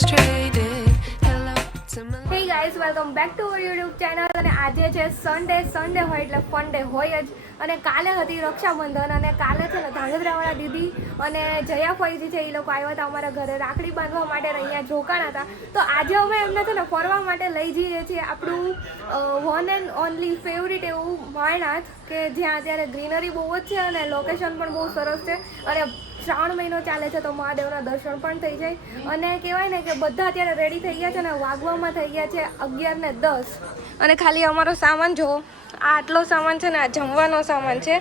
Hey guys welcome back to our YouTube channel અને આજે છે સન્ડે સન્ડે હોય એટલે ફંડે હોય જ. અને કાલે હતી રક્ષાબંધન અને કાલે છે ને ધાંગધ્રાવાળા દીદી અને જયા ફઈજી છે, એ લોકો આવ્યા હતા અમારા ઘરે રાખડી બાંધવા માટે અહીંયા જોકાણ હતા. તો આજે અમે એમને છે ને ફરવા માટે લઈ જઈએ છીએ આપણું વન એન્ડ ઓનલી ફેવરિટ એવું માયનાથ કે જ્યાં અત્યારે ગ્રીનરી બહુ જ છે અને લોકેશન પણ બહુ સરસ છે. અને શ્રાવણ મહિનો ચાલે છે તો મહાદેવના દર્શન પણ થઈ જાય. અને કહેવાય ને કે બધા અત્યારે રેડી થઈ ગયા છે અને વાગવામાં થઈ ગયા છે અગિયાર ને દસ. અને ખાલી અમારો સામાન જો આ આટલો સામાન છે ને, આ જમવાનો સામાન છે.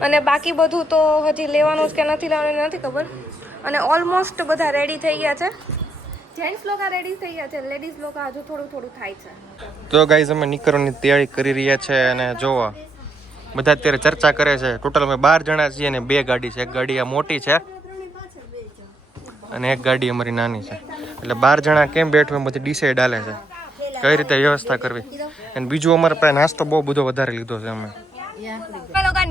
અને બાકી બધું તો હજી લેવાનું કે નથી લેવાનું નથી ખબર. અને ઓલમોસ્ટ બધા રેડી થઈ ગયા છે. જેન્ટ્સ લોકો રેડી થઈ ગયા છે લેડીઝ લોકો હજુ થોડું થોડું થાય છે. તો ગાઈઝ અમે નીકળવાની તૈયારી કરી રહ્યા છે અને જોવા. બધા અત્યારે ચર્ચા કરે છે. ટોટલ અમે બાર જણા છીએ અને બે ગાડી છે. એક ગાડી આ મોટી છે અને એક ગાડી અમારી નાની છે. એટલે બાર જણા કેમ બેઠું એમ બધી ડિસાઈડ હાલે છે. કઈ રીતે વ્યવસ્થા કરવી? અને બીજું અમારે પણ નાસ્તો બહુ બધો વધારે લીધો છે અમે.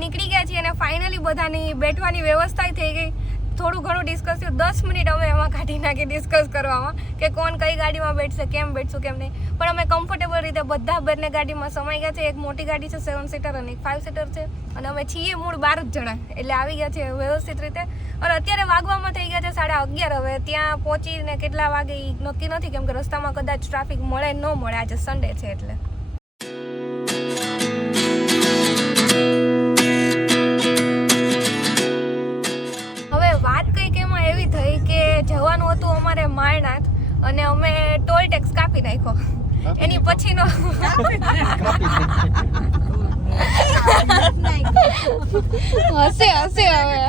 નીકળી ગયા છીએ અને ફાઇનલી બધાની બેઠવાની વ્યવસ્થા થઈ ગઈ. થોડું ઘણું ડિસ્કસ થયું. દસ મિનિટ અમે એમાં કાઢી નાખી ડિસ્કસ કરવામાં કે કોણ કઈ ગાડીમાં બેઠશે, કેમ બેઠશું, કેમ નહીં. પણ અમે કમ્ફર્ટેબલ રીતે બધા બંને ગાડીમાં સમાઈ ગયા છે. એક મોટી ગાડી છે સેવન સીટર અને એક ફાઇવ સીટર છે. અને અમે છીએ મૂળ બાર જ જણા, એટલે આવી ગયા છે વ્યવસ્થિત રીતે. અને અત્યારે વાગવામાં થઈ ગયા છે સાડા અગિયાર. હવે ત્યાં પહોંચીને કેટલા વાગે એ નક્કી નથી, કેમ કે રસ્તામાં કદાચ ટ્રાફિક મળે ન મળે. આજે સન્ડે છે એટલે. ટેક્સ એની પછીનો હશે હશે હવે.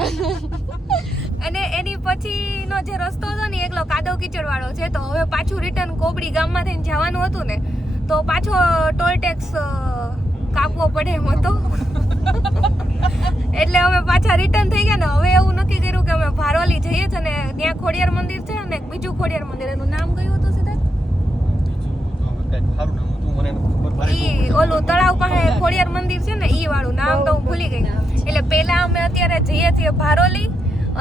અને એની પછીનો જે રસ્તો હતો ને એકલો કાદવ કીચડ વાળો છે. તો હવે પાછું રિટર્ન કોબડી ગામમાં થઈને જવાનું હતું ને તો પાછો ટોલ ટેક્સ કાપવો પડે એમ હતો. એટલે અમે પાછા રિટર્ન થઈ ગયા ને હવે એવું નક્કી કર્યું કે અમે ભારોલી જઈએ છીએ ને ત્યાં ખોડિયાર મંદિર છે અને બીજું ખોડિયાર મંદિર. એનું નામ કયું હતું સીધા ઈ ઓલું તળાવ પાસે ખોડિયાર મંદિર છે ને ઈ વાળું નામ તો હું ભૂલી ગઈ. એટલે પેલા અમે અત્યારે જઈએ છીએ ભારોલી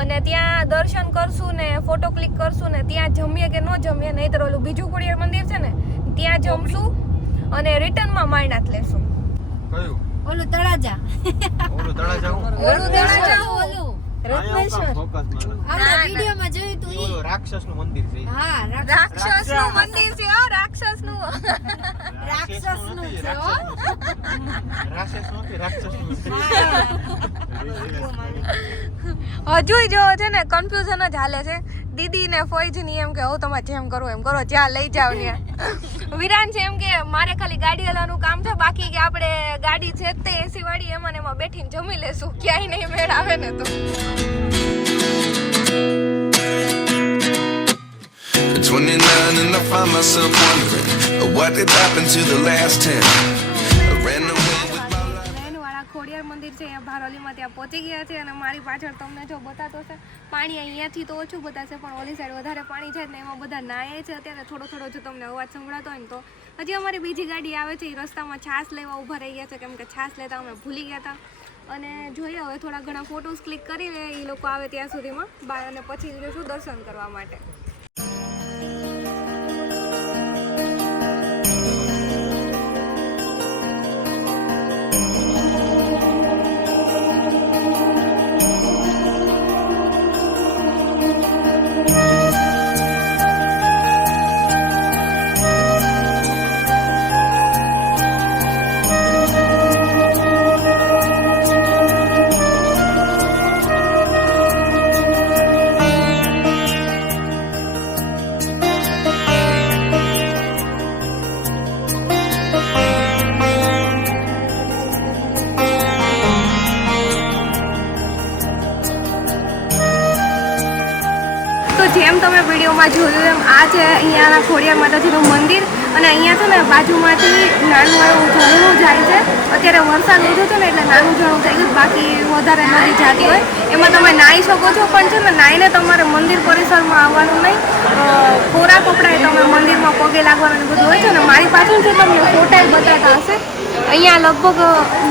અને ત્યાં દર્શન કરશું ને ફોટો ક્લિક કરશું ને ત્યાં જમીએ કે ન જમીએ નહીતર ઓલું બીજું ખોડિયાર મંદિર છે ને ત્યાં જમશું અને રિટર્નમાં માયનાથ લેશું. કયું? ઓલું તળાજા. ઓલું તળાજા ઓલું તળાજા ઓલું રત્નેશ્વર. આપણે વિડીયોમાં જોયું તું ઈ. રાક્ષસનું મંદિર છે. હા રાક્ષસ રાક્ષસ મંદિર છે હો રાક્ષસ રાક્ષસનું છે હો. હજુ જો છે ને કન્ફ્યુઝન જ હાલે છે. દીદી ને ફોઈજી ની એમ કે, હું, તમારે જેમ કરો એમ કરો, જ્યાં લઈ જાવ ને વિરાન છે એમ કે, મારે ખાલી ગાડી હલાવવાનું કામ છે, બાકી કે આપણે ગાડી છે તે એસી વાળી, એમાં એમાં બેઠીને જમી લેશું. ક્યાંય નહીં મેળ આવે ને તો. At 29 and I find myself wondering, what did happen to the last 10. મંદિર છે, અહીંયા ભારોલીમાં ત્યાં પહોંચી ગયા છે અને મારી પાછળ તમને જો બતાતો છે, પાણી અહીંયાથી તો ઓછું બતાશે, પણ ઓલી સાઈડ વધારે પાણી છે ને એમાં બધા નાહે છે અત્યારે. થોડો થોડો જો તમને અવાજ સંભળાતો હોય ને તો. હજી અમારી બીજી ગાડી આવે છે, એ રસ્તામાં છાશ લેવા ઊભા રહી ગયા છે, કેમ કે છાશ લેતા અમે ભૂલી ગયા હતા. અને જોઈએ હવે થોડા ઘણા ફોટોસ ક્લિક કરી લે, એ લોકો આવે ત્યાં સુધીમાં. અને પછી જઈશું દર્શન કરવા માટે. અહીંયાના ખોડિયાર માતાજીનું મંદિર અને અહીંયા છે ને બાજુમાંથી નાનું એવું ઝરણું જાય છે. અત્યારે વરસાદ ઓછો છે ને એટલે નાનું ઝરણું થઈ ગયું. બાકી વધારે નદી જાતી હોય. એમાં તમે નાહી શકો છો, પણ છે ને નાહીને તમારે મંદિર પરિસરમાં આવવાનું નહીં. કોરા કપડાએ તમે મંદિરમાં પગે લાગવાનું બધું હોય છે ને મારી પાછળ છે તમને ફોટા બતાવતા હશે. અહીંયા લગભગ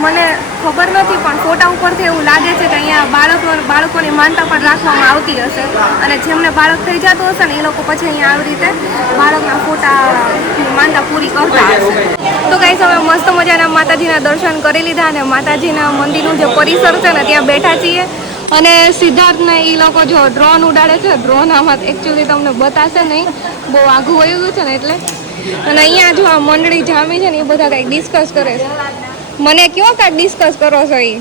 મને ખબર નથી, પણ ફોટા ઉપરથી એવું લાગે છે કે અહીંયા બાળકો, બાળકોની માનતા પણ રાખવામાં આવતી હશે. અને જેમને બાળક થઈ જતું હશે ને, એ લોકો પછી અહીંયા આવી રીતે બાળકના ફોટા માનતા પૂરી કરતા હશે. તો કઈ હવે મસ્ત મજાના માતાજીના દર્શન કરી લીધા અને માતાજીના મંદિરનું જે પરિસર છે ને, ત્યાં બેઠા છીએ. અને સિદ્ધાર્થને એ લોકો જો ડ્રોન ઉડાડે છે ડ્રોન આમાં એકચ્યુઅલી તમને બતાશે નહીં. બહુ આઘું વયું ગયું છે ને એટલે. અને અહીંયા જો આ મંડળી જામી છે ને એ બધા કંઈક ડિસ્કસ કરે છે. મને કયો કાંઈક ડિસ્કસ કરો છો એ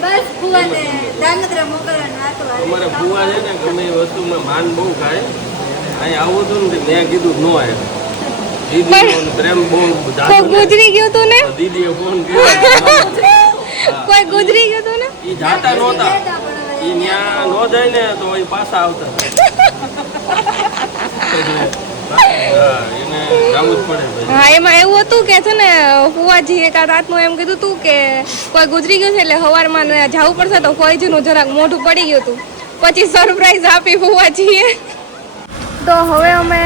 બસ ફુવાને ધાંગધ્રા મોકલવાનું હતું અમારે ફુવા છે ને ગમે એ વસ્તુમાં માન બહુ ખાય. અહીં આવું હતું ને મેં કીધું નો આવે ગુજરી ગયું તું ને? દીદીએ ફોન કર્યો. કોઈ ગુજરી ગયું તું ને? એ જાતા નહોતા. એ ત્યાં નો જાય ને તો એ પાછા આવતા. હા, એમાં એવું હતું કે છે ને, ફુવાજી એક રાતનું એમ કીધું તું કે કોઈ ગુજરી ગયું છે એટલે સવારમાં જવું પડશે તો ફોઈજીનું જરાક મોઢું પડી ગયું હતું. પછી સરપ્રાઈઝ આપી ફુવાજીએ. તો હવે અમે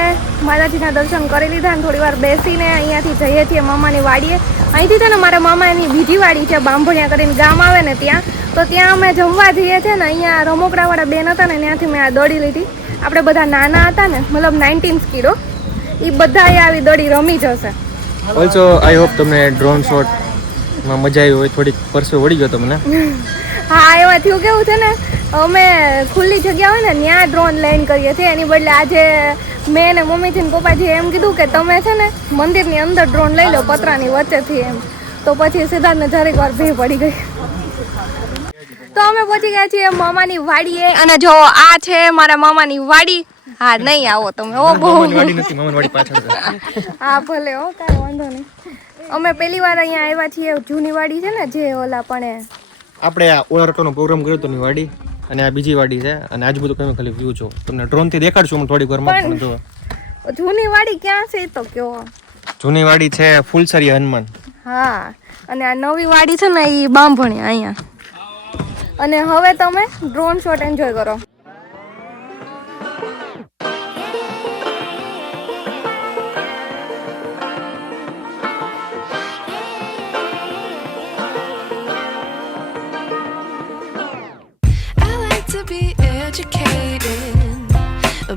માતાજીના દર્શન કરી લીધા અને થોડી વાર બેસીને અહીંયાથી જઈએ છીએ મામાની વાડીએ. અહીંથી છે ને મારા મામાની બીજી વાડી છે, બાંભણિયા કરીને ગામ આવે ને ત્યાં. તો ત્યાં અમે જમવા જઈએ છીએ ને, અહીંયા રમોકડાવાળા બેન હતા ને, ત્યાંથી મેં આ દોડી લીધી. આપણે બધા નાના હતા ને મતલબ નાઇન્ટીન કિલો એ બધા આવી દડી રમી જશે ઓલસો આઈ હોપ તમને ડ્રોન શોટમાં મજા આવી હોય થોડીક પરસે વળી ગયો તમને. હા એવા થયું કેવું છે ને અમે ખુલ્લી જગ્યા હોય ને ત્યાં ડ્રોન લઈને કરીએ છીએ. એની બદલે આજે મેં ને મમ્મીથી ને પપ્પાજી એમ કીધું કે તમે છે ને મંદિરની અંદર ડ્રોન લઈ લો પતરાની વચ્ચેથી એમ. તો પછી સિદ્ધાર્થને જરીક વાર ભી પડી ગઈ. તો અમે પહોંચી ગયા છીએ મામાની વાડીએ. અને જો આ છે મારા મામાની વાડી. હા નહીં આવો તમે ઓ બહુ. હા ભલે હો કાંઈ વાંધો નહીં. અમે પહેલી વાર અહીંયા આવ્યા છીએ જૂની વાડી છે ને જે ઓલા પણ આપણે આ ઓરટોનો પ્રોગ્રામ કર્યો તો ની વાડી અને આ બીજી વાડી છે અને આજુબાજુ કઈ ખાલી વ્યૂ છો. તમને ડ્રોનથી દેખાડશું હું થોડીક વારમાં જો. જૂની વાડી ક્યાં છે એ તો કયો. જૂની વાડી છે ફૂલસરી હનુમાન. હા અને આ નવી વાડી છે ને એ બાંભણી અહીંયા. અને હવે તમે ડ્રોન શોટ એન્જોય કરો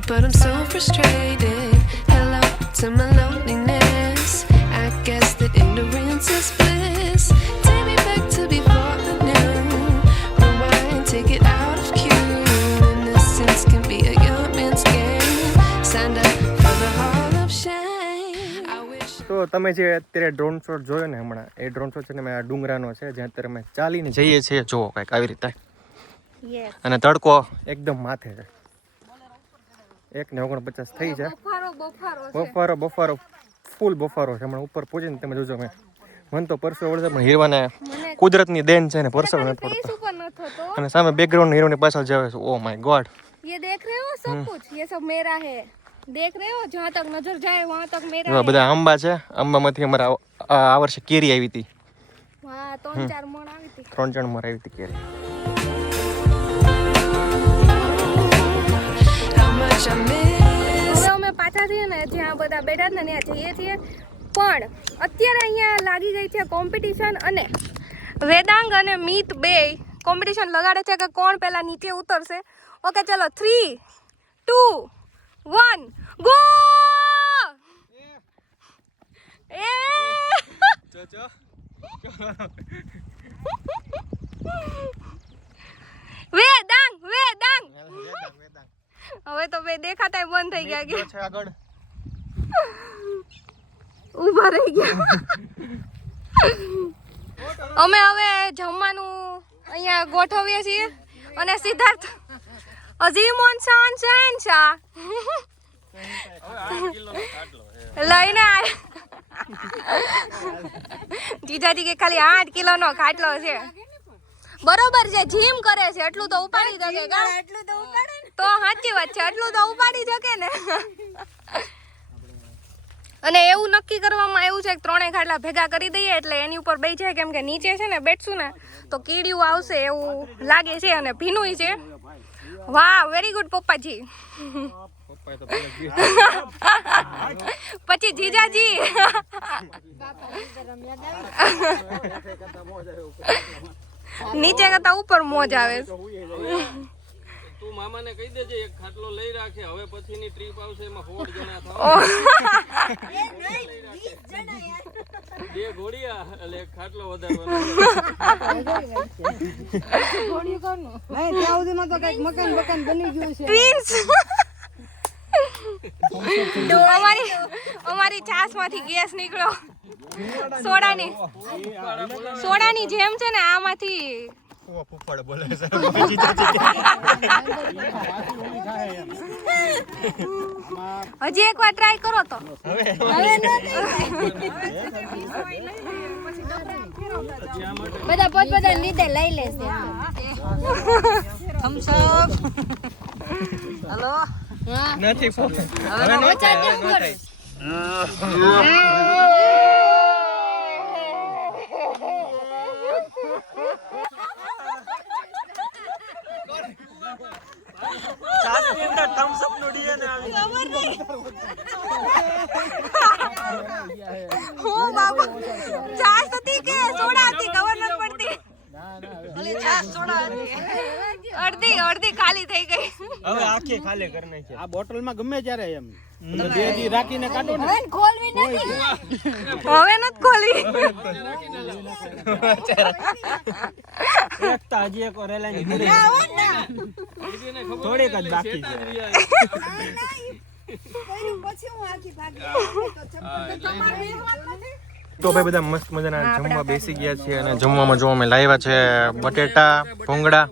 but I'm so frustrated. જે અત્યારે ડ્રોન શોટ જોયો ને હમણાં એ ડ્રોન શોટ છે ને મેં આ ડુંગરાનો છે જ્યાં અત્યારે અમે ચાલીને જઈએ છીએ જુઓ કંઈક આવી રીતે અને તડકો એકદમ માથે છે એક ને ઓગણપચાસ થઈ છે બફારો બફારો બફારો બફારો ફૂલ બફારો છે હમણાં ઉપર પહોંચીને તમે જોજો મેં મન તો પરસો વળશે પણ હીરવાને કુદરતની દેન છે ને પરસો નથી फेस પડતો ऊपर न थो तो અને સામે બેકગ્રાઉન્ડ હીરોની પાછળ જાવે છે ઓ માય ગોડ ये देख रहे हो सब कुछ ये सब मेरा है દેખ રહ્યો જ્યાં તક નજર જાય વહાં તક મેરા બધા આંબા છે. આંબામાંથી અમારા આ વર્ષે કેરી આવી હતી. વાહ ત્રણ ચાર મણ આવી હતી. ત્રણ ચાર મણ આવી હતી કેરી. અમે પાછા છીએ ને જ્યાં બધા બેઠા ને ત્યાં જઈએ છીએ. પણ અત્યારે અહીંયા લાગી ગઈ છે કોમ્પિટિશન અને વેદાંગ અને મિત બે કોમ્પિટિશન લગાડે છે કે કોણ પહેલાં નીચે ઉતરશે? ઓકે ચલો થ્રી ટુ વન ગો એ વેદાંગ વેદાંગ. હવે તો બે દેખાતાય બંધ થઈ ગયા કે. છે આગળ. ઊભા રહી ગયા. અમે હવે જમવાનું અહીંયા ગોઠવીએ છીએ અને સિદ્ધાર્થ અઝીમોન શાન શહેન શાહ લઈને જીજાજી કે ખાલી આઠ કિલોનો ખાટલો છે. બરોબર છે જીમ કરે છે એટલું તો ઉપાડી શકે એટલું તો ઉપાડે તો સાચી વાત છે એટલું તો ઉપાડી શકે ને. અને એવું નક્કી કરવામાં આવ્યું છે કે ત્રણેય ખાટલા ભેગા કરી દઈએ એટલે એની ઉપર બેસી જાય કેમ કે નીચે છે ને બેઠશું ને તો કીડિયું આવશે એવું લાગે છે અને ભીનું છે. વાહ વેરી ગુડ પપ્પાજી પછી જીજાજી નીચે કરતા ઉપર મોજ આવે. તું મામાને કહી દેજે એક ખાટલો લઈ રાખે હવે પછીની ટ્રીપ આવશે એમાં હોડ જણા થાવ બે ઘોડિયા એટલે એક ખાટલો વધારવાનો. ટ્વિન્સ અમારી અમારી છાસમાંથી ગેસ નીકળ્યો. સોડાની સોડાની જેમ છે ને આમાંથી હજી એકવાર ટ્રાય કરો તો. બધા પોતપોતાની લીધે લઈ લેશે નથી હું બાબુ છાસ હતી કે સોડા હતી ખબર નથી પડતી અડધી અડધી ખાલી થઈ ગઈ. હવે આખી ખાલી કરી નાખી આ બોટલમાં ગમે ત્યારે એમ. તમે રાખીને કાઢો ને. ખોલવી નથી. હવે નથી ખોલી એકતા હજી એક થોડીક જ બાકી છે. તો ભાઈ બધા મસ્ત મજાના જમવા બેસી ગયા છીએ અને જમવામાં જો અમે લાવ્યા છે બટેટા ભૂંગળા.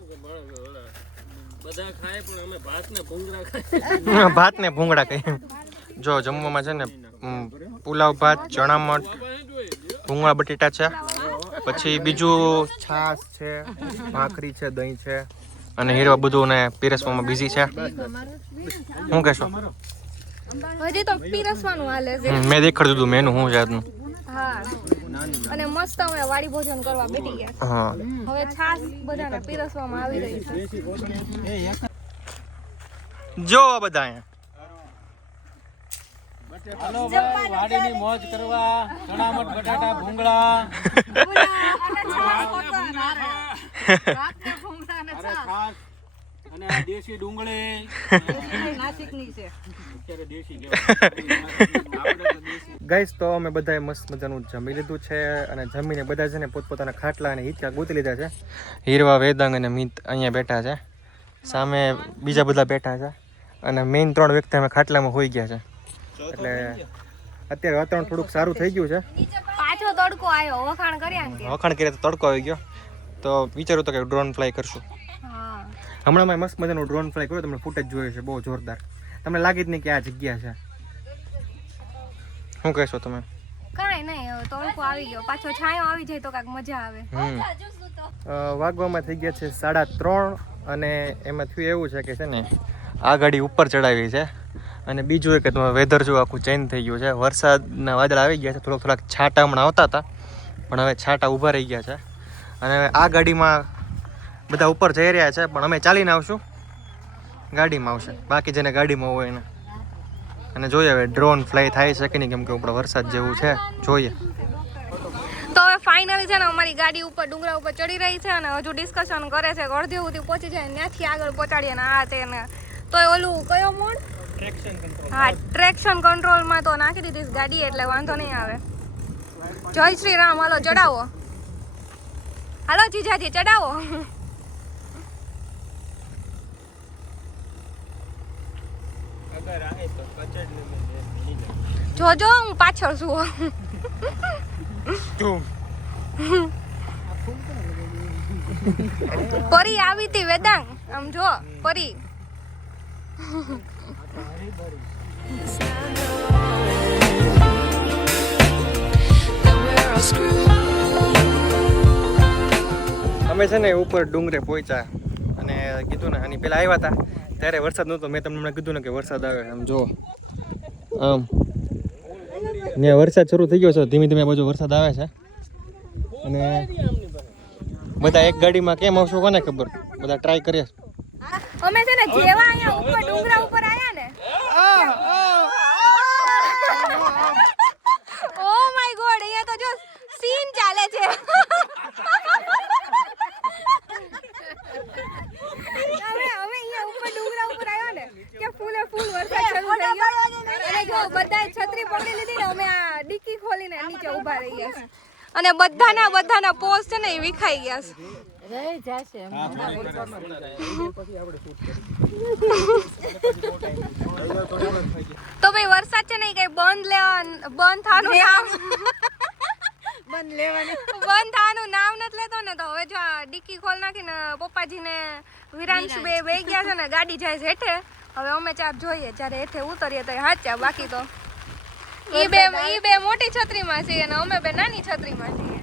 બધા ખાય પણ અમે ભાત ને ભૂંગળા ભાત ને ભૂંગળા કહીએ. જો જમવામાં છે ને પુલાવ ભાત ચણા મઠ ભૂંગળા બટેટા છે. પછી બીજું છાશ છે ભાખરી છે દહીં છે. અને હીરવા બધું ને પીરસવામાં બીઝી છે. શું કહેશો? હજી તો પીરસવાનું હાલે છે. મેં દેખાડ્યું હતું મેનુ શું છે આજનું અને મસ્ત અમે વાડી ભોજન કરવા બેઠી ગયા. હા. હવે છાસ બધાને પીરસવામાં આવી રહી છે. જો આ બધા વાડીની મોજ કરવા બટાટા ભૂંગળા. અને દેશી ડુંગળી. કહેવાય. ગાઈસ તો અમે બધાએ મસ્ત મજાનું જમી લીધું છે અને જમીને બધા છે ને પોતપોતાના ખાટલા અને હિંચકા ગોતી લીધા છે. હીરવા વેદાંગ અને મિત અહીંયા બેઠા છે. સામે બીજા બધા બેઠા છે. અને મેઇન ત્રણ વ્યક્તિ અમે ખાટલામાં હોઈ ગયા છે. એટલે અત્યારે વાતાવરણ થોડુંક સારું થઈ ગયું છે. પાછો તડકો આવ્યો. વખાણ કર્યા વખાણ કર્યા તો તડકો આવી ગયો. તો વિચારું તો કે ડ્રોન ફ્લાય કરશું. હમણાં મેં મસ્ત મજાનું ડ્રોન ફ્લાય કર્યું તમને ફૂટેજ જોયું છે બહુ જોરદાર. તમને લાગે જ નહીં કે આ જગ્યા છે. શું કહેશો તમે? કાંઈ નહીં હવે તડકો આવી ગયો. પાછો છાંયો આવી જાય તો કાંઈક મજા આવે. વાગવામાં થઈ ગયા છે સાડા ત્રણ અને એમાં થયું એવું છે કે છે ને આ ગાડી ઉપર ચડાવી છે અને બીજું એક તમે વેધર જો આખું ચેન્જ થઈ ગયું છે. વરસાદના વાદળ આવી ગયા છે થોડોક થોડાક છાંટા હમણાં આવતા હતા પણ હવે છાંટા ઊભા રહી ગયા છે. અને આ ગાડીમાં બધા ઉપર જઈ રહ્યા છે પણ અમે ચાલીને આવશું. ગાડીમાં આવશે. બાકી જેને ગાડીમાં હોય એને. અને જોઈએ હવે ડ્રોન ફ્લાય થાય છે કે નહીં કેમ કે ઉપર વરસાદ જેવું છે. જોઈએ. તો હવે ફાઇનલી છે ને અમારી ગાડી ઉપર ડુંગરા ઉપર ચડી રહી છે અને હજુ ડિસ્કશન કરે છે કે અડધી સુધી પહોંચી જાય ત્યાંથી આગળ પહોંચાડીએ ને આ તે ને. તો એ ઓલું કયો મોડ હા ટ્રેક્શન કંટ્રોલમાં તો નાખી દીધી ગાડી એટલે વાંધો નહીં આવે. જય શ્રી રામ. હાલો ચડાવો. હાલો જીજાજી ચડાવો. જોજો હું પાછળ છું. પરી આવી હતી વેદાંગ. આમ જો પરી. અમે છે ને ઉપર ડુંગરે પહોંચ્યા અને કીધું ને આની પેલા આવ્યા હતા. ત્યારે વરસાદ નહોતો. મેં તમને હમણાં કીધું ને કે વરસાદ આવે. આમ જો આમ. ને વરસાદ શરૂ થઈ ગયો છે. ધીમે ધીમે બધો વરસાદ આવે છે. અને બધા એક ગાડીમાં કેમ આવશું કોને ખબર? બધા ટ્રાય કરીએ. અમે છે ને જેવા અહીંયા ઉપર ડુંગરા ઉપર આયા ને ઓ માય ગોડ અહીંયા તો જો સીન ચાલે છે હવે હવે અહીંયા ઉપર ડુંગરા ઉપર આવ્યો ને કે ફૂલે ફૂલ વરસાદ શરૂ થઈ ગયો અને જો બધાએ છત્રી પકડી લીધી ને અમે આ ડીકી ખોલીને નીચે ઊભા રહી ગયા છે અને બધાના બધાના પોસ્ટ છે ને એ વિખાઈ ગયા છે. તો ભાઈ વરસાદ છે ને કઈ બંધ લેવા બંધ થવાનું નામ બંધ લેવાનું. બંધ થવાનું નામ નથી લેતો ને તો હવે જો આ ડિક્કી ખોલ નાખીને પપ્પાજીને વિરાંશ બે બે ગયા છે ને ગાડી જાય છે હેઠે. હવે અમે ચાર જોઈએ જ્યારે હેઠે ઉતરીએ તો હાચ્યા બાકી તો ઈ બે ઈ બે મોટી છત્રીમાં છીએ અને અમે બે નાની છત્રીમાં છીએ.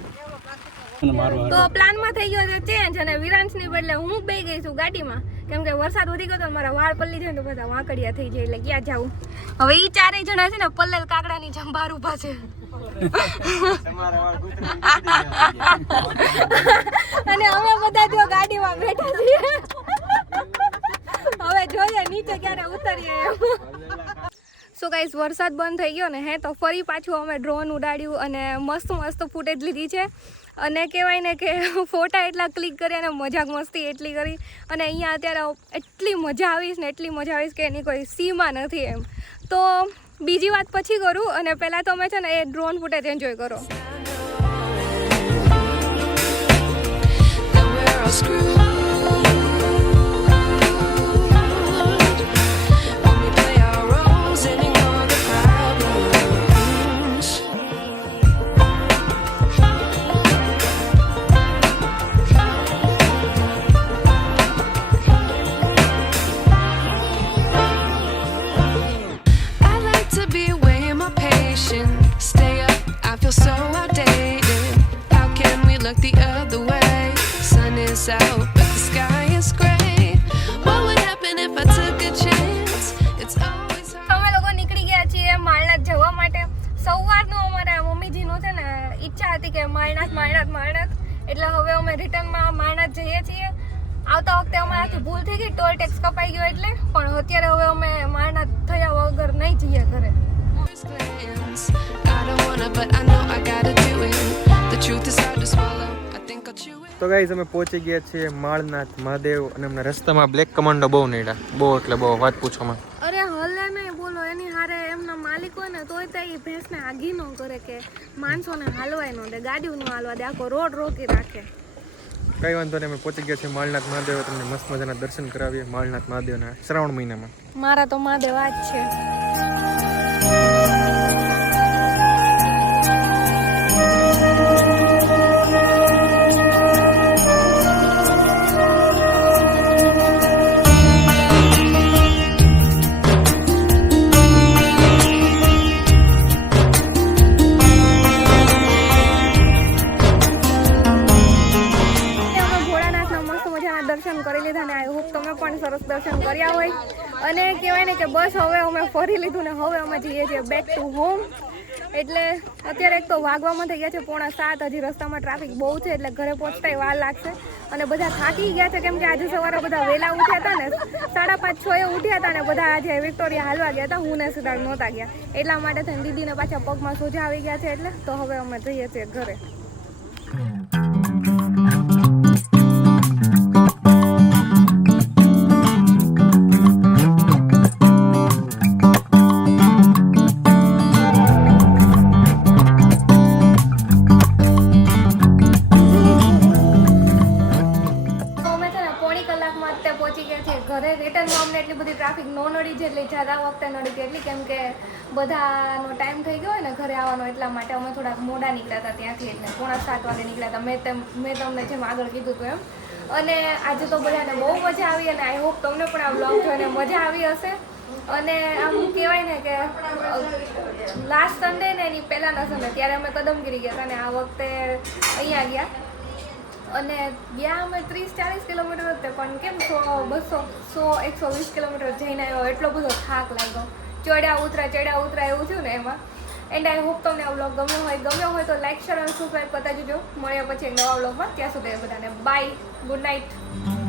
તો પ્લાનમાં થઈ ગયો છે ચેન્જ અને વિરાંશની બદલે હું બે ગઈ છું ગાડીમાં. કેમ કે વરસાદ વધી ગયો તો મારા વાળ પલ્લી જાય તો બધા વાંકડિયા થઈ જાય એટલે ક્યાં જાવું હવે ઈ ચારેય જણા છે ને પલ્લેલ કાકડાની ની જંભાર ઊભા છે. અને અમે બધા જો ગાડીમાં બેઠા છીએ. હવે જોઈએ નીચે ક્યારે ઉતરીએ એમ. સો ગાઈઝ વરસાદ બંધ થઈ ગયો ને, હે, તો ફરી પાછું અમે ડ્રોન ઉડાડ્યું અને મસ્ત મસ્ત ફૂટેજ લીધી છે. અને કહેવાય ને કે ફોટા એટલા ક્લિક કર્યા અને મજાક મસ્તી એટલી કરી. અને અહીંયા અત્યારે એટલી મજા આવીશ ને, એટલી મજા આવીશ કે એની કોઈ સીમા નથી એમ. તો બીજી વાત પછી કરું અને પહેલાં તો અમે છે ને એ ડ્રોન ફૂટેજ એન્જોય કરો. Then તો ગાઈઝ અમે પહોંચી ગયા છીએ માળનાથ મહાદેવ અને અમને રસ્તામાં બ્લેક કમાન્ડો બહુ નીડા બહુ એટલે બહુ વાત પૂછોમાં અરે હલે નહીં બોલો એની હારે એમના માલિકો ને તોય તે એ ભેંસને આગી ન કરે કે માણસોને હાલવાય ન દે ગાડીઓ ન હાલવા દે આખો રોડ રોકી રાખે. કઈ વાંધો નહીં અમે પહોંચી ગયા છીએ માળનાથ મહાદેવ તમને મસ્ત મજાના દર્શન કરાવીએ માળનાથ મહાદેવના શ્રાવણ મહિનામાં. મારા તો મહાદેવ આ જ છે. અમે જઈએ છીએ બેક ટુ હોમ એટલે અત્યારે એક તો વાગવામાં થઈ ગયા છે, પોણા સાત. હજી રસ્તામાં ટ્રાફિક બહુ છે, એટલે ઘરે પહોંચતા વાર લાગશે. અને બધા થાકી ગયા છે, કેમ કે આજે સવારે બધા વહેલા ઉઠ્યા હતા ને, સાડા પાંચ, છ એ ઉઠ્યા હતા ને, બધા આજે વિક્ટોરિયા હાલવા ગયા હતા, હું ને સિદ્ધાર્થ નહોતા ગયા. એટલા માટે થઈને દીદીને પાછા પગમાં સોજા આવી ગયા છે, એટલે તો હવે અમે જઈએ છીએ ઘરે. થોડાક મોડા નીકળ્યા હતા ત્યાંથી, એટલે પોણા સાત વાગે નીકળ્યા હતા. મેં મેં તમને જેમ આગળ કીધું હતું એમ. અને આજે તો બધાને બહુ મજા આવી અને આઈ હોપ તમને પણ આ બ્લોગ જોઈને મજા આવી હશે. અને આમ કહેવાય ને કે લાસ્ટ સન્ડે ને એની પહેલાંના સન્ડે ત્યારે અમે કદમગીરી ગયા હતા અને આ વખતે અહીંયા ગયા. અને ગયા અમે ત્રીસ, ચાલીસ કિલોમીટર જ પણ કેમ સો, બસો, સો, એકસો વીસ કિલોમીટર જઈને આવ્યો, એટલો બધો થાક લાગ્યો. ચડ્યા ઉતરા ચડ્યા ઉતરા એવું થયું ને એમાં. એન્ડ આઈ હોપ તમને આ વ્લોગ ગમ્યો હોય. ગમ્યો હોય તો લાઈક શેર અને સબસ્ક્રાઈબ કરતા જજો. મળ્યા પછી એક નવા વ્લોગમાં ત્યાં સુધી બધાને બાય ગુડ નાઇટ